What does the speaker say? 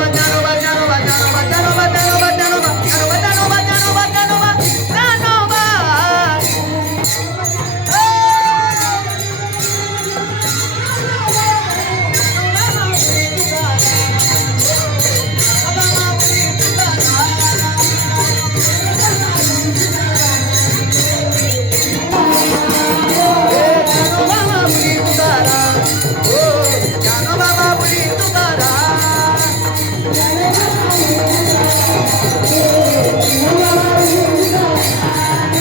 ಮಗ